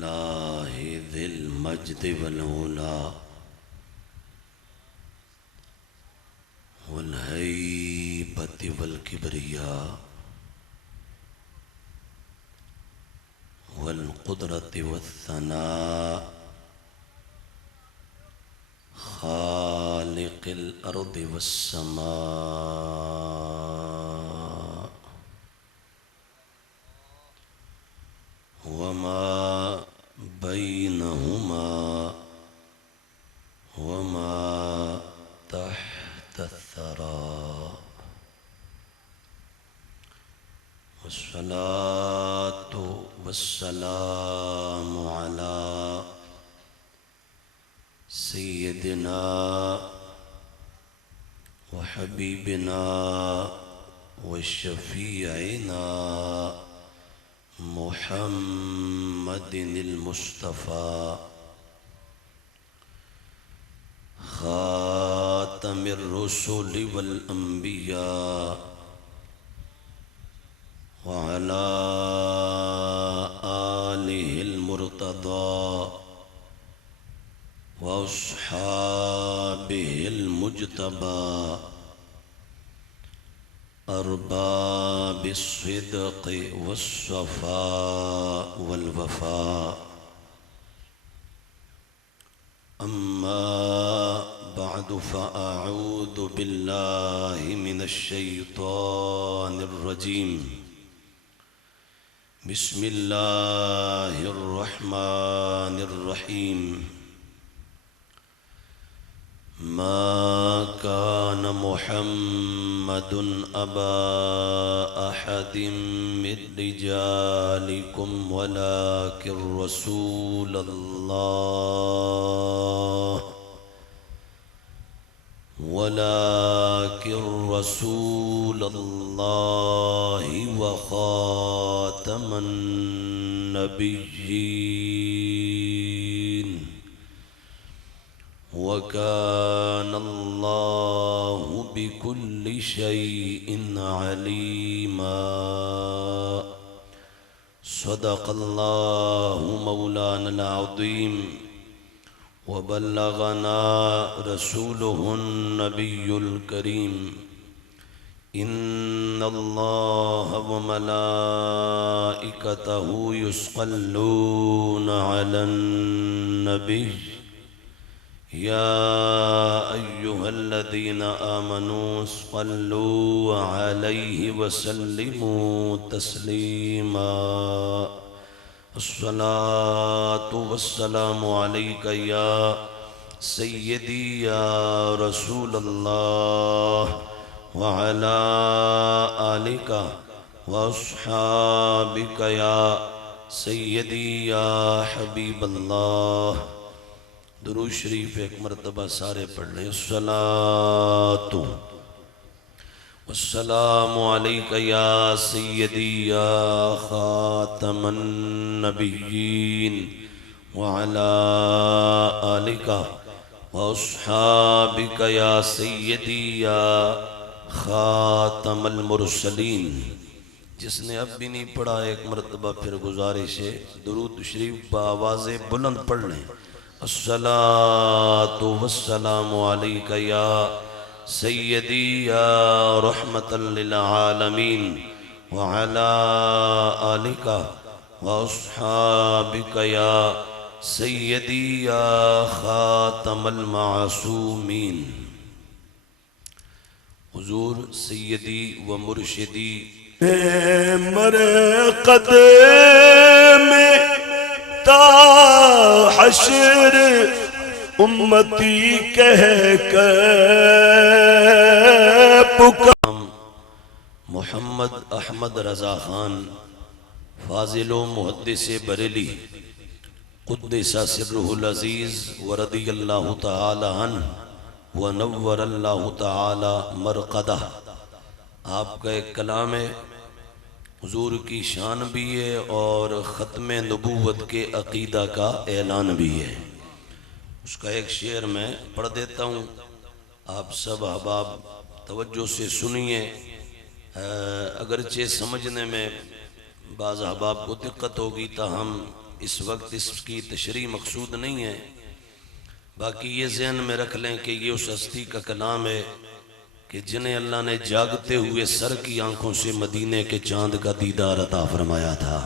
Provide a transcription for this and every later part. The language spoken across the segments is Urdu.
لله ذي المجد والعلا والهيبة والكبرياء والقدرة والثناء خالق الأرض والسماء وما بينهما وما تحت الثرى والصلاة والسلام على سيدنا وحبيبنا وشفيعنا محمد المصطفى خاتم الرسل والأنبياء وعلى آله المرتضى وأصحابه المجتبى أرباب الصدق والصفاء والوفاء أما بعد فأعوذ بالله من الشيطان الرجيم بسم الله الرحمن الرحيم ما كان محمد أبا أحد من رجالكم ولكن رسول الله وخاتم النبيين وكان الله بكل شيء عليما صدق الله مولانا العظيم وبلغنا رسوله النبي الكريم إن الله وملائكته يصلون على النبي يا أيها الذين آمنوا صلوا عليه وسلموا تسليما الصلاة والسلام عليك يا سيدي يا رسول الله وعلى آلك وأصحابك يا سيدي يا حبيب الله درود شریف ایک مرتبہ سارے پڑھ لیں الصلاۃ والسلام علیک یا سیدی یا خاتم النبیین وعلا آلک واصحابک یا سیدی یا خاتم المرسلین۔ جس نے اب بھی نہیں پڑھا ایک مرتبہ پھر گزارش ہے درود شریف بآواز بلند پڑھ لیں الصلاۃ والسلام علیک یا سیدی یا رحمت للعالمین وعلا آلک واصحابک یا سیدی یا خاتم المعصومین۔ حضور سیدی و مرشدی مرقد میں تا حشر امتی کہہ کر پکار محمد احمد رضا خان فاضل و محدث بریلی قدس سرہ العزیز ورضی اللہ تعالی عنہ ونور اللہ تعالی مرقدہ۔ آپ کا ایک کلام ہے حضور کی شان بھی ہے اور ختم نبوت کے عقیدہ کا اعلان بھی ہے۔ اس کا ایک شعر میں پڑھ دیتا ہوں، آپ سب احباب توجہ سے سنیے۔ اگرچہ سمجھنے میں بعض احباب کو دقت ہوگی تاہم اس وقت اس کی تشریح مقصود نہیں ہے، باقی یہ ذہن میں رکھ لیں کہ یہ اس ہستی کا کلام ہے کہ جنہیں اللہ نے جاگتے ہوئے سر کی آنکھوں سے مدینے کے چاند کا دیدار عطا فرمایا تھا۔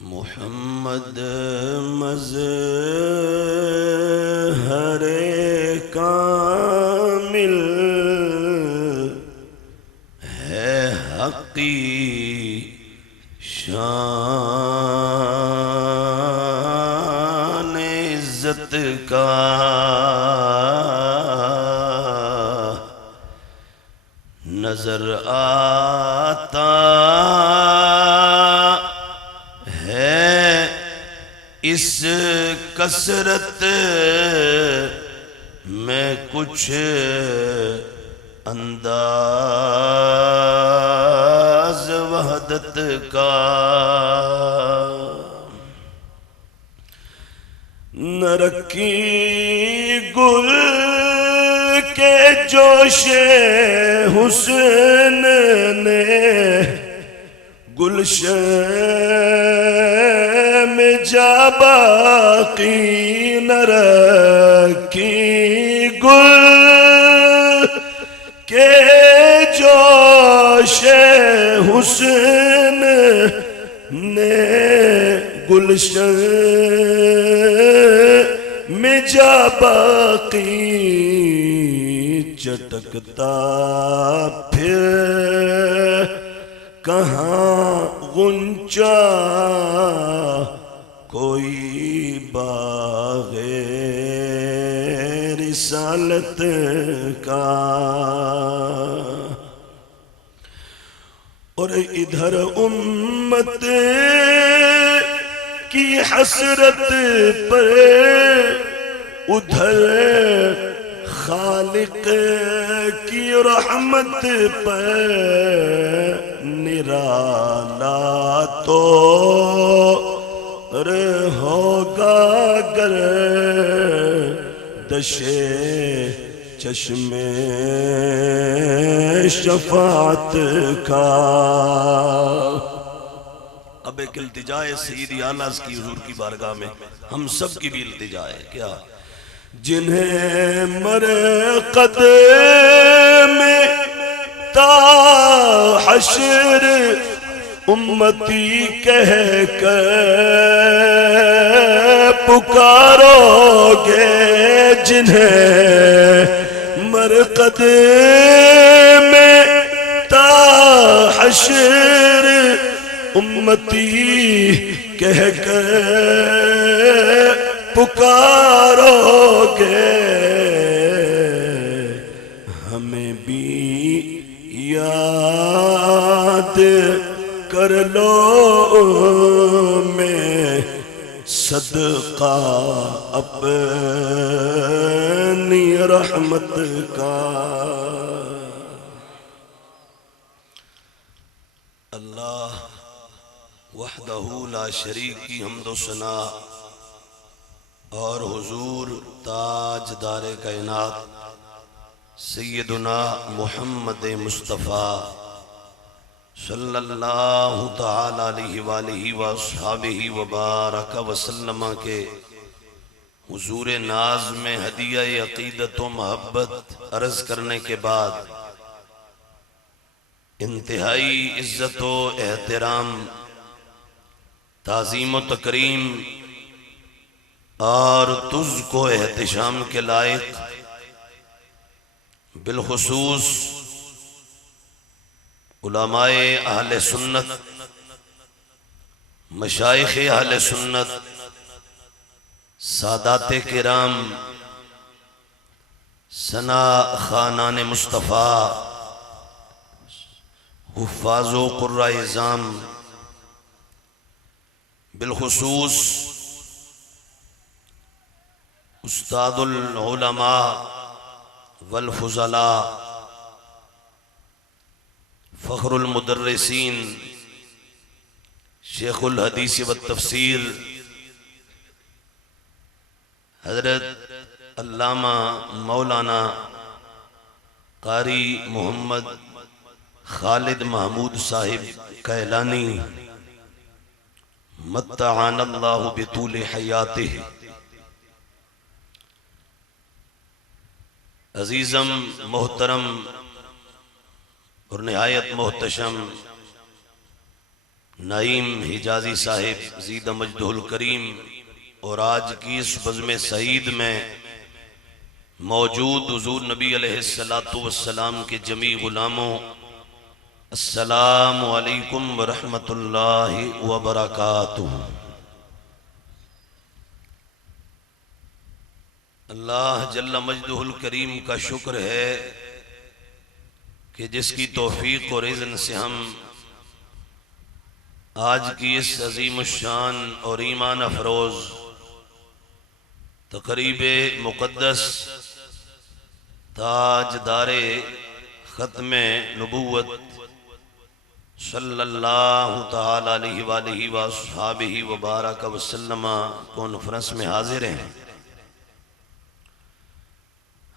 محمد مظہر کامل ہے، حقی شان عزت کا، نظر آتا ہے اس کثرت میں کچھ انداز وحدت کا، نہ رکھی گل کے جوش حسن نے گلشن میں جا باقی، نہ رکھی گل کے جوش حسن نے گلشن میں جا باقی، چٹکتا پھر کہاں غنچہ کوئی باغ رسالت کا، اور ادھر امت کی حسرت پر، ادھر خالق کی رحمت پر، نرالا تو ہوگا گر دشے چشم شفاعت کا۔ اب ایک التجا ہے سیدی اعلیٰ کی حضور کی بارگاہ میں، ہم سب کی بھی التجا ہے، کیا؟ جنہیں مرقد میں تا حشر امتی کہہ کر پکارو گے، جنہیں مرقد میں تا حشر امتی کہہ کر پکارو گے، ہمیں بھی یاد کر لو میں صدقہ اپنی رحمت کا۔ اللہ وحدہ لا شریک کی حمد و ثنا اور حضور تاجدار کائنات سیدنا محمد مصطفیٰ صلی اللہ تعالی علیہ وآلہ وآصحابہ وبارک وسلم کے حضور ناز میں ہدیہ عقیدت و محبت عرض کرنے کے بعد انتہائی عزت و احترام، تعظیم و تکریم اور تجھ کو احتشام کے لائق بالخصوص علماء اہل سنت، مشائخ اہل سنت، سادات کرام، ثنا خانان مصطفیٰ، حفاظ و قراء اعظام، بالخصوص استاد العلماء والفضلاء، فخر المدرسین، شیخ الحدیث والتفسیر حضرت علامہ مولانا قاری محمد خالد محمود صاحب کیلانی متعان اللہ بطول حیاتہ، عزیزم محترم اور نہایت محتشم نعیم حجازی صاحب زید مجدہ الکریم، اور آج کی اس بزم سعید میں موجود حضور نبی علیہ السلام کے جمیع غلاموں، السلام علیکم ورحمۃ اللہ وبرکاتہ۔ اللہ جل مجدہ الکریم کا شکر ہے کہ جس کی توفیق اور اذن سے ہم آج کی اس عظیم الشان اور ایمان افروز تقریب مقدس تاجدار ختم نبوت صلی اللہ تعالی علیہ وآلہ وصحابہ وبارک وسلم کانفرنس میں حاضر ہیں۔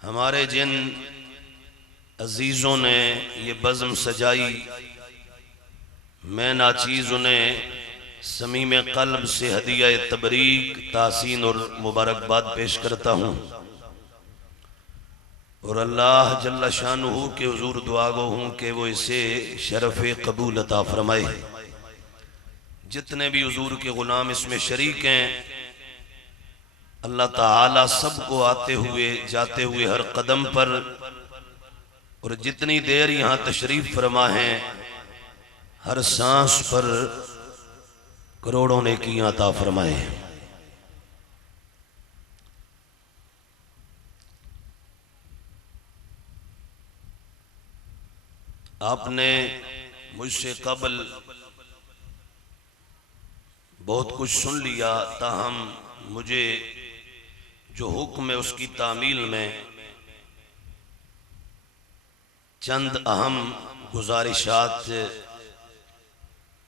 ہمارے جن عزیزوں نے یہ بزم سجائی، میں ناچیز انہیں صمیم قلب سے ہدیہ تبریک، تحسین اور مبارکباد پیش کرتا ہوں، اور اللہ جل شانہ کے حضور دعا گو ہوں کہ وہ اسے شرف قبول عطا فرمائے۔ جتنے بھی حضور کے غلام اس میں شریک ہیں، اللہ تعالیٰ سب کو آتے ہوئے جاتے ہوئے ہر قدم پر اور جتنی دیر یہاں تشریف فرما ہیں ہر سانس پر کروڑوں نیکیاں عطا فرمائے۔ آپ نے مجھ سے قبل بہت کچھ سن لیا، تاہم مجھے جو حکم ہے اس کی تعمیل میں چند اہم گزارشات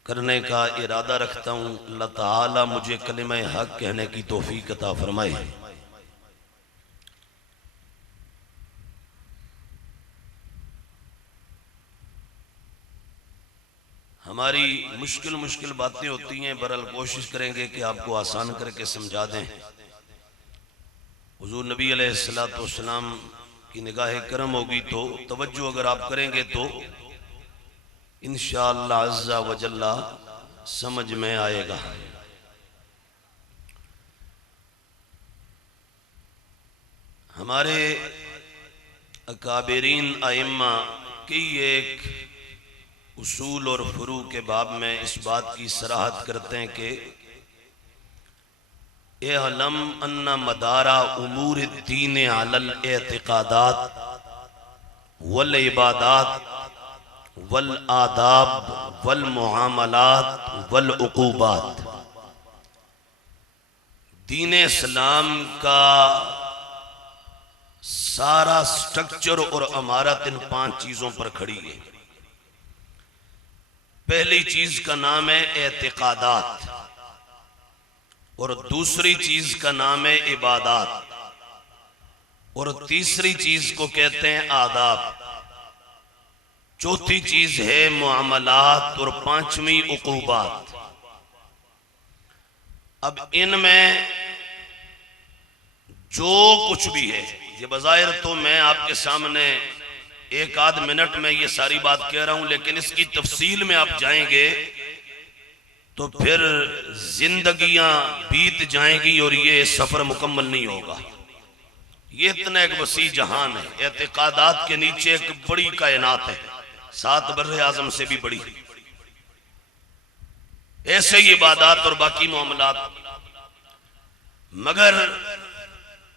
کرنے کا ارادہ رکھتا ہوں۔ اللہ تعالیٰ مجھے کلمہ حق کہنے کی توفیق عطا فرمائے۔ ہماری مشکل باتیں ہوتی ہیں، برحال کوشش کریں گے کہ آپ کو آسان کر کے سمجھا دیں۔ حضور نبی علیہ السلام کی نگاہ کرم ہوگی تو توجہ اگر آپ کریں گے تو انشاءاللہ عز و جل سمجھ میں آئے گا۔ ہمارے اکابرین ائمہ کی ایک اصول اور فروع کے باب میں اس بات کی صراحت کرتے ہیں کہ اعلم ان مدار امور الدین علی الاعتقادات والعبادات والآداب والمعاملات والعقوبات۔ دین اسلام کا سارا سٹرکچر اور عمارت ان 5 چیزوں پر کھڑی ہے۔ پہلی چیز کا نام ہے اعتقادات، اور دوسری چیز کا نام ہے عبادات، اور تیسری چیز کو کہتے ہیں آداب، چوتھی چیز ہے معاملات، اور 5ویں عقوبات۔ اب ان میں جو کچھ بھی ہے، یہ بظاہر تو میں آپ کے سامنے 1 آدھ منٹ میں یہ ساری بات کہہ رہا ہوں، لیکن اس کی تفصیل میں آپ جائیں گے تو پھر زندگیاں بیت جائیں گی اور یہ سفر مکمل نہیں ہوگا۔ یہ اتنا ایک وسیع جہان ہے، اعتقادات کے نیچے ایک بڑی کائنات ہے، 7 بر اعظم سے بھی بڑی، ایسے ہی عبادات اور باقی معاملات۔ مگر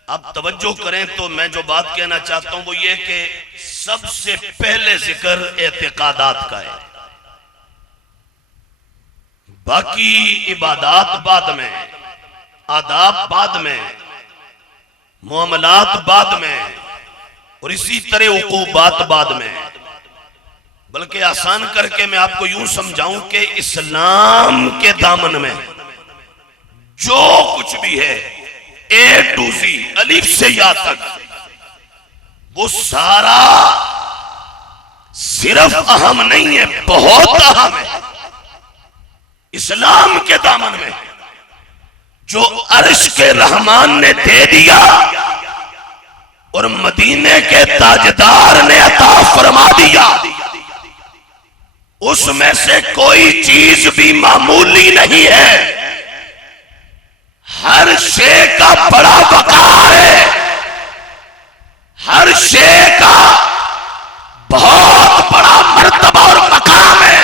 اب توجہ کریں تو میں جو بات کہنا چاہتا ہوں وہ یہ کہ سب سے پہلے ذکر اعتقادات کا ہے، باقی عبادات بعد میں، آداب بعد میں، معاملات بعد میں، اور اسی طرح عقوبات بعد میں۔ بلکہ آسان کر کے میں آپ کو یوں سمجھاؤں کہ اسلام کے دامن میں جو کچھ بھی ہے A to Z، الف سے یا تک، وہ سارا صرف اہم نہیں ہے، بہت اہم ہے۔ اسلام کے دامن میں جو عرش کے رحمان نے دے دیا اور مدینے کے تاجدار نے عطا فرما دیا، اس میں سے کوئی چیز بھی معمولی نہیں ہے۔ ہر شے کا بڑا وقار ہے، ہر شے کا بہت بڑا مرتبہ اور مقام ہے،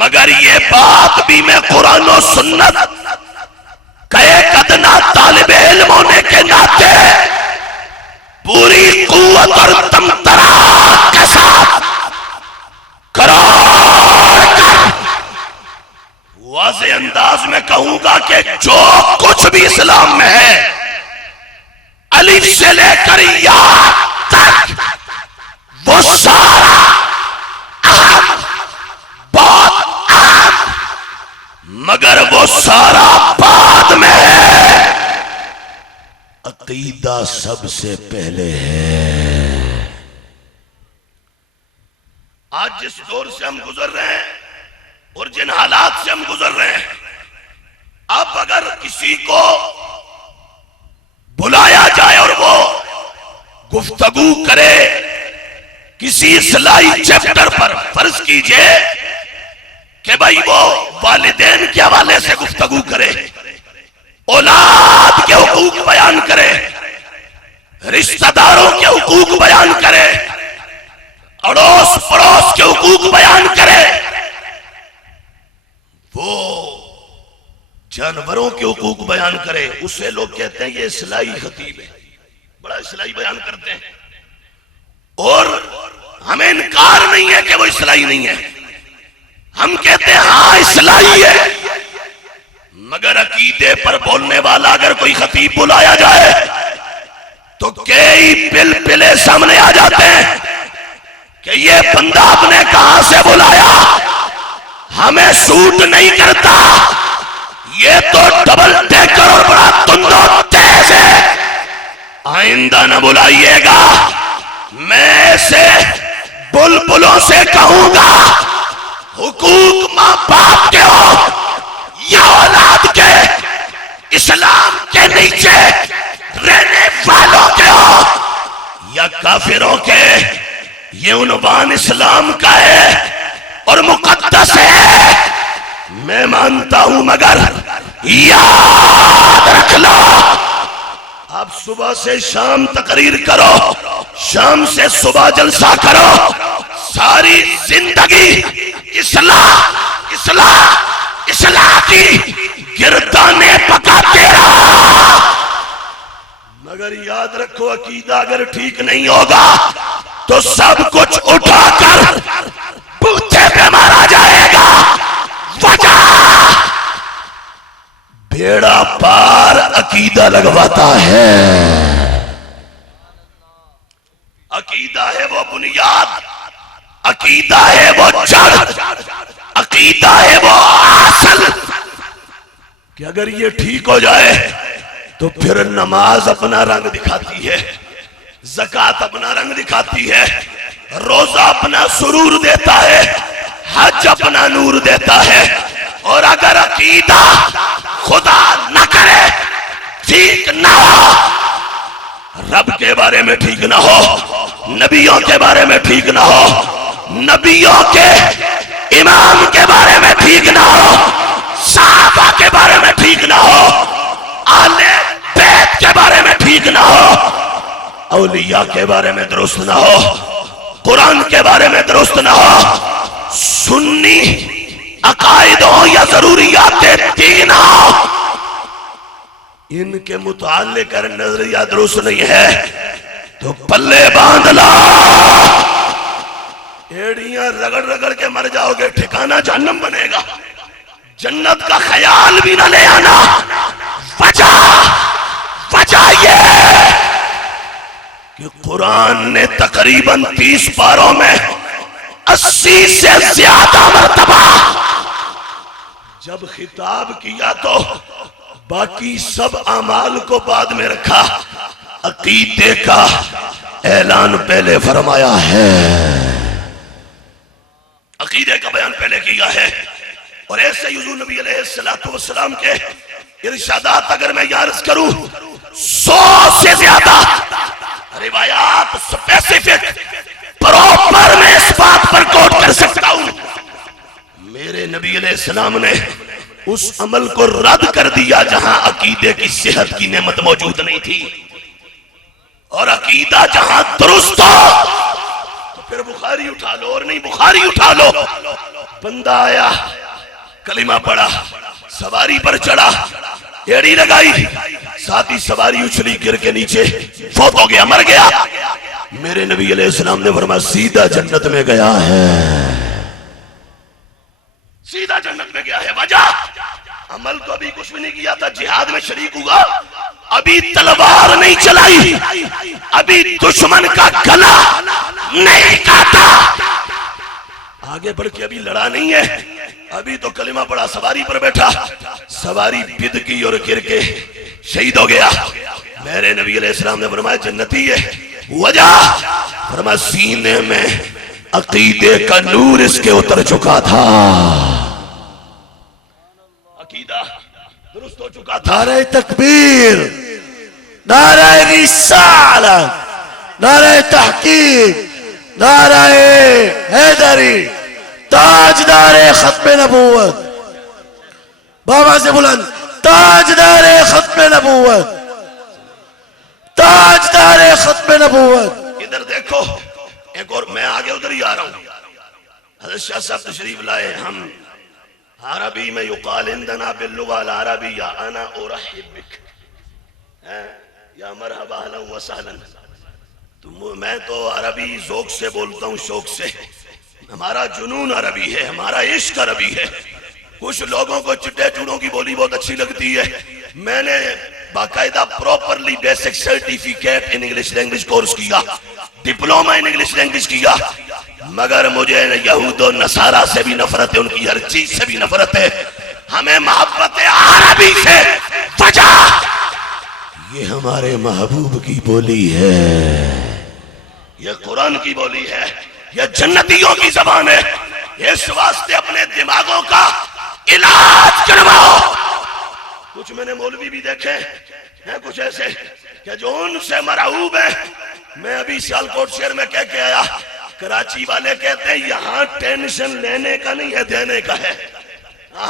مگر یہ بات بھی میں قرآن و سنت کا ایک ادنا طالب علم ہونے کے ناطے پوری قوت اور تمطراق کے ساتھ واضح انداز میں کہوں گا کہ جو کچھ بھی اسلام میں ہے، الف سے لے کر یا تک، وہ سارا اہم، بہت اہم، مگر وہ سارا بعد میں ہے۔ عقیدہ سب سے پہلے ہے۔ آج جس دور سے ہم گزر رہے ہیں اور جن حالات سے ہم گزر رہے ہیں، اب اگر کسی کو بلایا جائے اور وہ گفتگو کرے کسی اصلاحی چیپٹر پر، فرض کیجئے کہ بھائی وہ والدین کے حوالے سے گفتگو کرے، اولاد کے حقوق بیان کرے، رشتہ داروں کے حقوق بیان کرے، اڑوس پڑوس کے حقوق بیان کرے، وہ جانوروں کے حقوق بیان کرے، اسے لوگ کہتے ہیں یہ اصلاحی خطیب ہے، بڑا اصلاحی بیان کرتے ہیں۔ اور ہمیں انکار نہیں ہے کہ وہ اصلاحی نہیں ہے، ہم کہتے ہیں ہاں اصلاحی ہے، مگر عقیدے پر بولنے والا اگر کوئی خطیب بلایا جائے تو کئی پل پلے سامنے آ جاتے ہیں کہ یہ بندہ آپ نے کہاں سے بلایا، ہمیں سوٹ نہیں کرتا، یہ تو ڈبل ڈیکر اور بڑا تند و تیز ہے، آئندہ نہ بلائیے گا۔ میں ایسے بلبلوں سے کہوں گا حقوق ماں باپ کے ہو یا اولاد کے، اسلام کے نیچے رہنے والوں کے ہو یا کافروں کے، یہ عنوان اسلام کا ہے اور مقدس ہے، میں مانتا ہوں، مگر یاد رکھ لو، آپ صبح سے شام تقریر کرو، شام سے صبح جلسہ کرو، ساری زندگی اصلاح اصلاح اصلاح کی گردانے پکاتے رہو، مگر یاد رکھو عقیدہ اگر ٹھیک نہیں ہوگا تو سب کچھ اٹھا کر بوتھے پہ مارا جائے گا۔ وجہ بیڑا پار عقیدہ لگواتا ہے، عقیدہ ہے وہ بنیاد، عقیدہ ہے وہ جڑ، عقیدہ ہے وہ اصل، کہ اگر یہ ٹھیک ہو جائے تو پھر نماز اپنا رنگ دکھاتی ہے، زکوٰۃ اپنا رنگ دکھاتی ہے، روزہ اپنا سرور دیتا ہے، حج اپنا نور دیتا ہے۔ اور اگر عقیدہ خدا نہ کرے ٹھیک نہ ہو، رب کے بارے میں ٹھیک نہ ہو، نبیوں کے بارے میں ٹھیک نہ ہو، نبیوں کے امام کے بارے میں ٹھیک نہ ہو، صحابہ کے بارے میں ٹھیک نہ ہو، اہل بیت کے بارے میں ٹھیک نہ ہو، اولیاء کے بارے میں درست نہ ہو، قرآن کے بارے میں درست نہ ہو، سنی عقائد ہو یا ضروریات دین ہو، ان کے متعلق اگر نظریہ درست نہیں ہے تو پلے باندھ لا، ایڑیاں رگڑ رگڑ کے مر جاؤ گے، ٹھکانہ جہنم بنے گا، جنت کا خیال بھی نہ لے آنا۔ وجہ یہ کہ قرآن نے تقریباً 30 پاروں میں 80 سے زیادہ مرتبہ جب خطاب کیا تو باقی سب اعمال کو بعد میں رکھا، عقیدے کا اعلان پہلے فرمایا ہے، عقیدے کا بیان پہلے کیا ہے، اور ایسے حضور نبی علیہ السلام کے ارشادات اگر میں عرض کروں 100 سے زیادہ روایات سپیسیفک پراپر میں اس بات پر کوٹ کر سکتا ہوں، میرے نبی علیہ السلام نے اس عمل کو رد کر دیا جہاں عقیدے کی صحت کی نعمت موجود نہیں تھی، اور عقیدہ جہاں درست ہو تو پھر بخاری اٹھا لو، اور نہیں بخاری اٹھا لو، بندہ آیا کلمہ پڑھا، سواری پر چڑھا، ایڑی لگائی، ساتھ ہی سواری اچھلی گر کے نیچے فوت ہو گیا، مر گیا، میرے نبی علیہ السلام نے فرمایا سیدھا جنت میں گیا ہے، سیدھا جنت میں گیا ہے۔ وجہ عمل تو ابھی کچھ بھی نہیں کیا تھا، جہاد میں شریک ہوا، ابھی تلوار نہیں چلائی، ابھی دشمن کا گلا نہیں کاٹا، آگے بڑھ کے ابھی لڑا نہیں ہے، ابھی تو کلمہ پڑھا، سواری پر بیٹھا، سواری بد کی اور گر کے شہید ہو گیا، میرے نبی علیہ السلام نے فرمایا جنتی ہے۔ وجہ فرمایا سینے میں عقیدے کا نور اس کے اتر چکا تھا، عقیدہ درست ہو چکا تھا۔ نعرہ تکبیر، نعرہ رسالت، نعرہ تحقیق، نعرہ حیدری، تاجدار ختم نبوت، بابا سے بلند، تاجدار ختم نبوت، تاجدار ختم نبوت۔ ادھر دیکھو ایک اور، میں آگے ادھر ہی آ رہا ہوں، حضرت شاہ صاحب تشریف لائے، ہم عربی میں یقال اندنا باللغہ العربیہ انا ارحب بک، یا مرحبا اہلا و سہلا، میں تو عربی ذوق سے بولتا ہوں، شوق سے، ہمارا جنون عربی ہے، ہمارا عشق عربی ہے، کچھ لوگوں کو چٹے چوڑوں کی بولی بہت اچھی لگتی ہے، میں نے باقاعدہ properly basic certificate in English language course کیا، ڈپلومہ ان انگلش لینگویج کیا، مگر مجھے یہود و نصارہ سے بھی نفرت ہے، ان کی ہر چیز سے بھی نفرت ہے، ہمیں محبت عربی سے، وجہ یہ ہمارے محبوب کی بولی ہے، یہ قرآن کی بولی ہے، یہ جنتیوں کی زبان ہے، اس واسطے اپنے دماغوں کا علاج کرواؤ۔ کچھ میں نے مولوی بھی دیکھے ہیں کچھ ایسے کہ جو ان سے مرعوب ہیں، میں ابھی سیالکوٹ شہر میں کہہ کے آیا، کراچی والے کہتے ہیں یہاں ٹینشن لینے کا نہیں ہے، دینے کا ہے،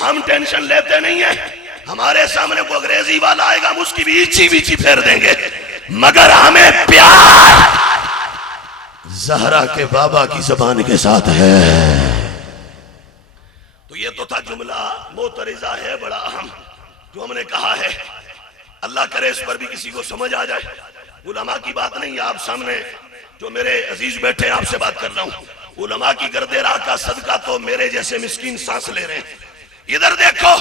ہم ٹینشن لیتے نہیں ہیں، ہمارے سامنے کوئی انگریزی والا آئے گا ہم اس کی بھی ایچی بیچی پھیر دیں گے، مگر ہمیں پیار زہرا کے بابا کی زبان کے ساتھ ہے۔ تو یہ تو تھا جملہ معترضہ ہے بڑا اہم جو ہم نے کہا ہے، اللہ کرے اس پر بھی کسی کو سمجھ آ جائے، علماء کی بات نہیں ہے، آپ سامنے جو میرے عزیز بیٹھے ہیں آپ سے بات کر رہا ہوں، علماء کی گرد راہ کا صدقہ تو میرے جیسے مسکین سانس لے رہے ہیں۔ ادھر دیکھو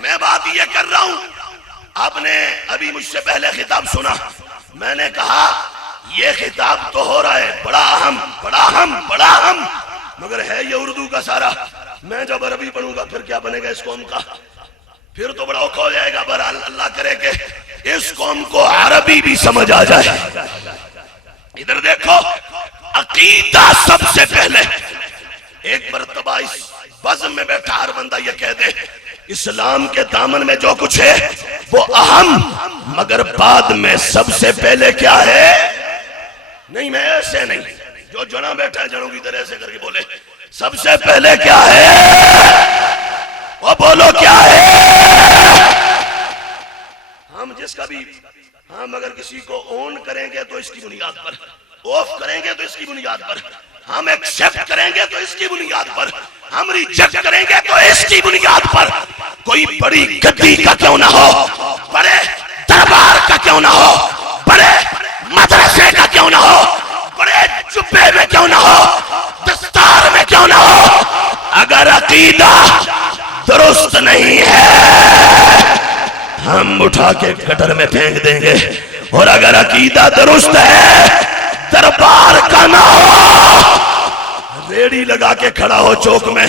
میں بات یہ کر رہا ہوں، آپ نے ابھی مجھ سے پہلے خطاب سنا، میں نے کہا یہ خطاب تو ہو رہا ہے بڑا اہم بڑا اہم بڑا اہم، مگر ہے یہ اردو کا سارا، میں جب عربی پڑھوں گا پھر کیا بنے گا اس قوم کا، پھر تو بڑا اوکھا ہو جائے گا، بہرحال اللہ کرے کہ اس قوم کو عربی بھی سمجھ آ جائے۔ ادھر دیکھو عقیدہ سب سے پہلے، ایک مرتبہ اس بزم میں بیٹھا ہر بندہ یہ کہہ دے اسلام کے دامن میں جو کچھ ہے وہ اہم، مگر بعد میں سب سے پہلے کیا ہے؟ نہیں میں ایسے نہیں، جو جنا بیٹھا ہے جنوں کی طرح سے کر کے بولے سب سے پہلے کیا ہے، وہ بولو کیا ہے؟ ہم جس کا بھی ہم اگر کسی کو اون کریں گے تو اس کی بنیاد پر، اوف کریں گے تو اس کی بنیاد پر، ہم ایکسپٹ کریں گے تو اس کی بنیاد پر، ہم ریجیکٹ کریں گے تو اس کی بنیاد پر، کوئی بڑی گدی کا کیوں نہ ہو، بڑے دربار کا کیوں نہ ہو، بڑے مدرسے کا کیوں نہ ہو، بڑے جبے میں کیوں نہ ہو، دستار میں کیوں نہ ہو، اگر عقیدہ درست نہیں ہے ہم اٹھا کے گٹر میں پھینک دیں گے، اور اگر عقیدہ درست ہے دربار کا نہ ہو، ریڑی لگا کے کھڑا ہو چوک میں،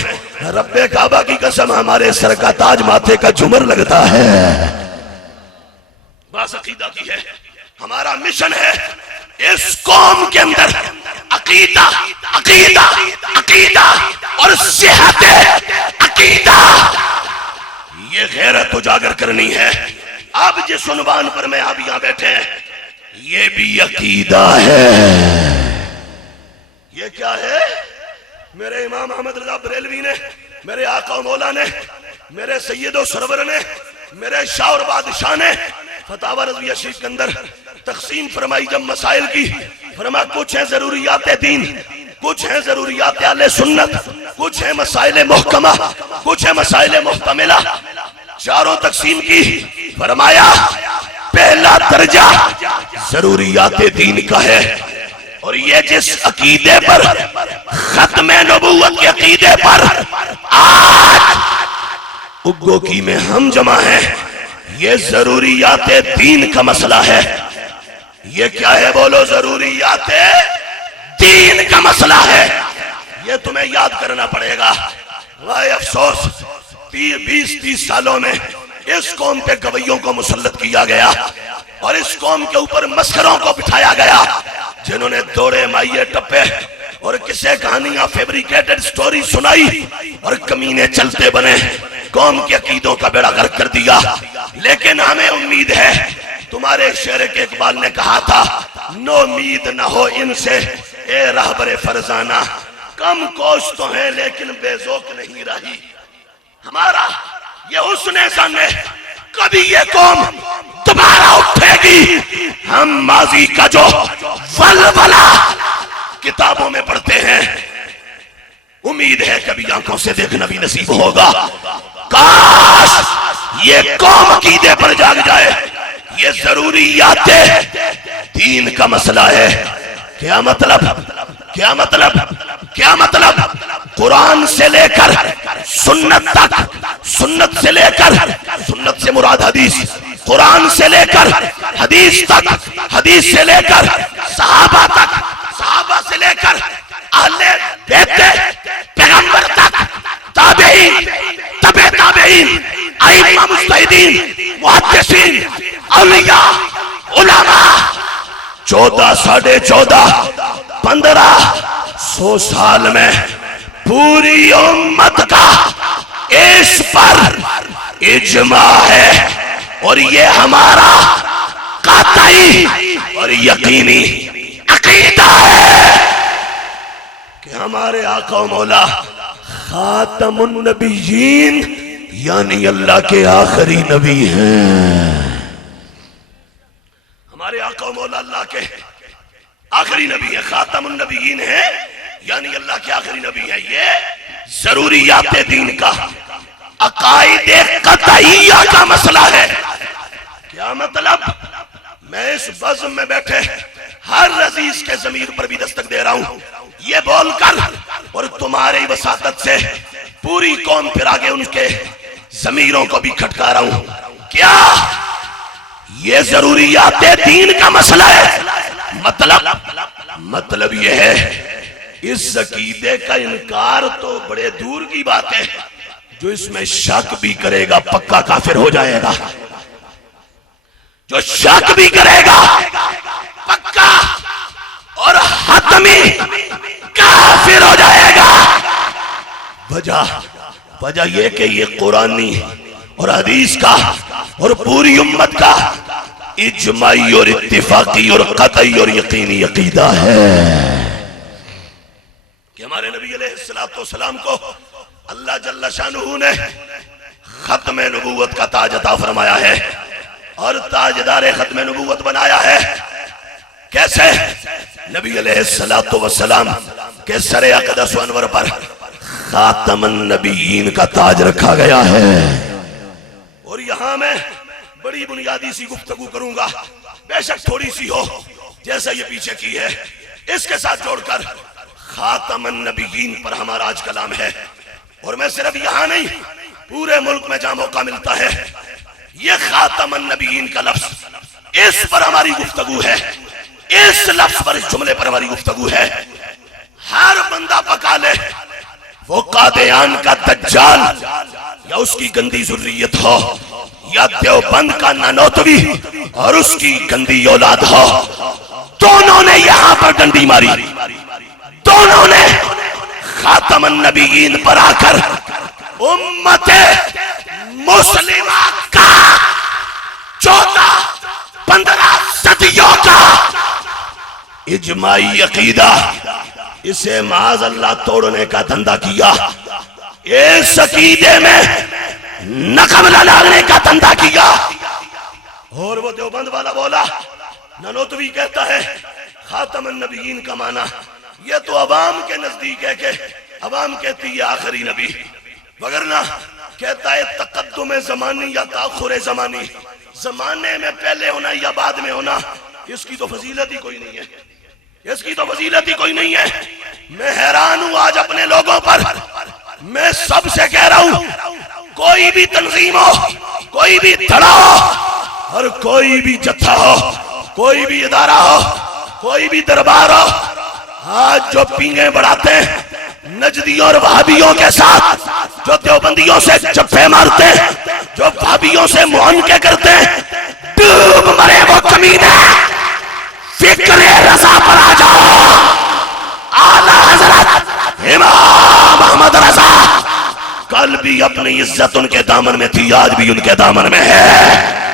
رب کعبہ کی قسم ہمارے سر کا تاج ماتھے کا جھمر لگتا ہے، بس عقیدہ کی ہے، ہمارا مشن ہے اس قوم کے اندر عقیدہ عقیدہ عقیدہ اور صحت عقیدہ، یہ غیرت اجاگر کرنی ہے۔ اب جس عنوان پر میں آپ یہاں بیٹھے ہیں یہ بھی عقیدہ ہے۔ یہ کیا ہے؟ میرے امام احمد رضا بریلوی نے، میرے آقا و مولا نے، میرے سید و سرور نے، میرے شاہ اور بادشاہ نے فتاوی رضویہ شریف کے اندر تقسیم فرمائی جب مسائل کی، فرمایا کچھ ہیں ضروریات دین، کچھ ہیں ضروریات اہل سنت، کچھ ہیں مسائل محکمہ، کچھ ہیں مسائل محتملہ، چاروں تقسیم کی۔ فرمایا پہلا درجہ ضروریات دین کا ہے، اور یہ جس عقیدے پر، ختم نبوت کے عقیدے پر آج اگو کی میں ہم جمع ہیں، یہ ضروریات دین کا مسئلہ ہے۔ یہ کیا ہے بولو؟ ضروریات دین کا مسئلہ ہے۔ یہ تمہیں یاد کرنا پڑے گا۔ وائے افسوس 20-30 سالوں میں اس قوم پہ گویوں کو مسلط کیا گیا اور اس قوم کے اوپر مسخروں کو بٹھایا گیا، جنہوں نے دوڑے مائیے ٹپے اور کسے کہانیاں فیبریکیٹڈ سٹوری سنائی اور کمینے چلتے بنے، قوم کے عقیدوں کا بیڑا غرق کر دیا۔ لیکن ہمیں امید ہے، تمہارے شعر کے اقبال نے کہا تھا، نو امید نہ ہو ان سے اے رہبر فرزانہ، کم کوش تو ہیں لیکن بے ذوق نہیں رہی۔ ہمارا یہ حسن ظن ہے کبھی یہ قوم دوبارہ اٹھے گی۔ ہم ماضی کا جو ولولہ کتابوں میں پڑھتے ہیں، امید ہے کبھی آنکھوں سے دیکھنا بھی نصیب ہوگا۔ کاش یہ قوم عقیدے پر جاگ جائے۔ یہ ضروریات دین کا مسئلہ ہے۔ کیا مطلب؟ کیا مطلب؟ کیا مطلب؟ قرآن سے لے کر سنت تک، سنت سے لے کر، سنت سے مراد حدیث، قرآن سے لے کر حدیث تک، حدیث سے لے کر صحابہ تک، صحابہ سے لے کر اہل بیت پیغمبر تک، تابعین، تبع تابعین، ائمہ مجتہدین، محدثین، اولیاء، علماء، 1500 سال میں پوری امت کا اس پر اجماع ہے، اور یہ ہمارا قطعی اور یقینی عقیدہ ہے کہ ہمارے آقا و مولا خاتم النبیین یعنی اللہ کے آخری نبی ہیں۔ ہمارے آقا و مولا اللہ کے آخری نبی ہیں، خاتم النبیین ہیں یعنی اللہ کے آخری نبی ہیں۔ یہ ضروریات دین کا، عقائد قطعیہ کا مسئلہ ہے۔ کیا مطلب؟ میں اس بزم میں بیٹھے ہر عزیز کے ضمیر پر بھی دستک دے رہا ہوں، یہ بول کر اور تمہاری وساطت سے پوری قوم پھر آگے ان کے ضمیروں کو بھی کھٹکا رہا ہوں۔ کیا یہ ضروریات دین کا مسئلہ ہے؟ مطلب یہ ہے اس عقیدے کا انکار تو بڑے دور کی بات ہے، جو اس میں شک بھی کرے گا پکا کافر ہو جائے گا۔ جو شک بھی کرے گا پکا اور حتمی کافر ہو جائے گا۔ وجہ یہ کہ یہ قرآنی اور حدیث کا اور پوری امت کا اجماعی اور اتفاقی اور قطعی اور یقینی عقیدہ ہے کہ ہمارے نبی علیہ السلام کو اللہ جل شانہ نے ختم نبوت کا تاج عطا فرمایا ہے اور تاجدار ختم نبوت بنایا ہے۔ کیسے؟ نبی علیہ السلام کے سر اقدس و انور پر خاتم النبیین کا تاج رکھا گیا ہے۔ اور یہاں میں بڑی بنیادی سی گفتگو کروں گا، بے شک تھوڑی سی ہو جیسا یہ پیچھے کی ہے، اس کے ساتھ جوڑ کر خاتم النبیین پر ہمارا آج کلام ہے۔ اور میں صرف یہاں نہیں، پورے ملک میں جہاں موقع ملتا ہے یہ خاتم النبیین کا لفظ، اس پر ہماری گفتگو ہے، اس لفظ پر، اس جملے پر ہماری گفتگو ہے۔ ہر بندہ پکا لے وہ قادیان کا دجال یا اس کی گندی ذریت ہو، یا دیوبند کا نانوتوی اور اس کی گندی اولاد ہو، دونوں نے یہاں پر ڈنڈی ماری، دونوں نے خاتم النبیین پر آ کر امت مسلمہ کا 14-15 صدیوں کا اجماعی عقیدہ اسے معاذ اللہ توڑنے کا دھندا کیا، اس عقیدے میں نقب لگانے کا دھندا کیا۔ اور وہ دیوبند والا بولا، نانوتوی کہتا ہے خاتم النبیین کا معنی یہ تو عوام کے نزدیک ہے کہ عوام کہتی ہے آخری نبی، وگرنہ کہتا ہے تقدم زمانی یا تاخر زمانی، زمانے میں پہلے ہونا یا بعد میں ہونا، اس کی تو فضیلت ہی کوئی نہیں ہے، اس کی تو فضیلت ہی کوئی نہیں ہے۔ میں حیران ہوں آج اپنے لوگوں پر، میں سب سے کہہ رہا ہوں کوئی بھی تنظیم ہو، کوئی بھی دھڑا ہو اور کوئی بھی جتھا ہو، کوئی بھی ادارہ ہو، کوئی بھی دربار ہو، آج جو پینگیں بڑھاتے ہیں نجدیوں اور وہابیوں کے ساتھ، جو دیوبندیوں سے جفے مارتے ہیں، جو وہابیوں سے معانقے کرتے ہیں، ڈوب مرے وہ کمینے، فکر رضا پر آ جاؤ۔ اعلیٰ حضرت امام احمد رضا کل بھی اپنی عزت ان کے دامن میں تھی، آج بھی ان کے دامن میں ہے۔